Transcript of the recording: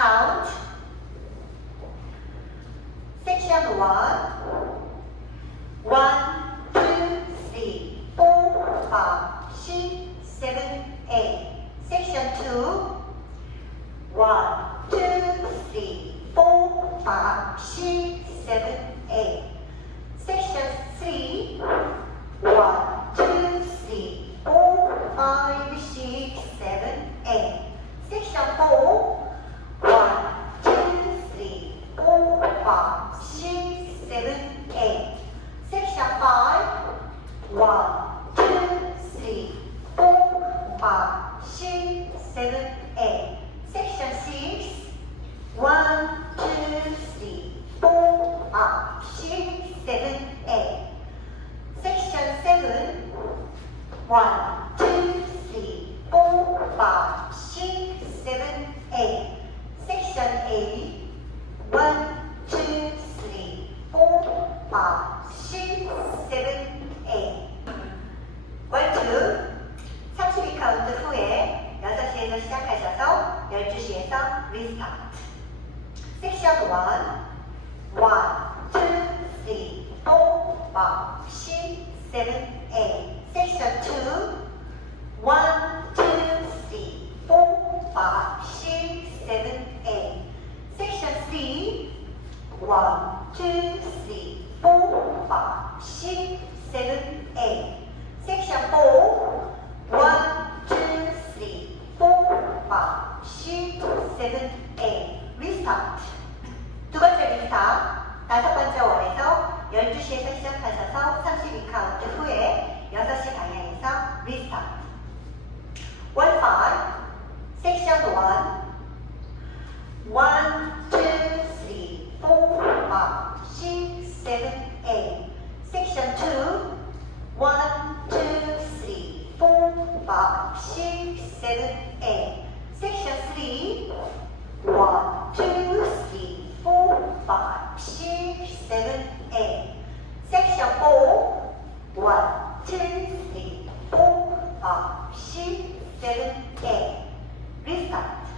count. Section 1. 1, 2, 3, 4, 5, 6, 7, 8. Section 2. 1, 2, 3, 4, 5, 6, 7, 8. Section 3. 1, 2, 3, 4, 5, 6, 7, 8. Section 4. 1, 2, 3, 4, 5, 6, 7, 8. Section 5. 1, 2, 3, 4, 5, 6, 7, 8. Section 6. 1, 2, 3, 4, 5, 6, 7, 8. Section 7. 1, 2, 3, 4, 5, 6, 7, 8. Section 8. 1, 2, 3, 4, 5, 6, 7, 8. 월투 32카운트 후에 6시에서 시작하셔서 12시에서 리스타트. 섹션 1. 1, 2, 3, 4, 5, 6, 7, 8. 섹션 2. 1, 2, 3, 4, 5, 6, 7, 8. 섹션 3. 1, 2, 3, 4, 5, 6, 7, 8. 섹션 4. 1, 2, 3, 4, 5, 6, 7, 8. 리스타트. 두 번째 리스타트. 다섯 번째 월에서 12시에서 시작하셔서 32카운트 후에 6시 방향에서 리스타트. 월 5. 섹션 1. 1, 2, 3, 4, 5, 6, 7, 8. 섹션 2. 1, 2, 3, 4, 5, 6, 7, 8. 섹션 3. 1, 2, 3, 4, 5, 6, 7, 8. 섹션 4. 1, 2, 3, 4, 5, 6, 7, 8. 리스타트.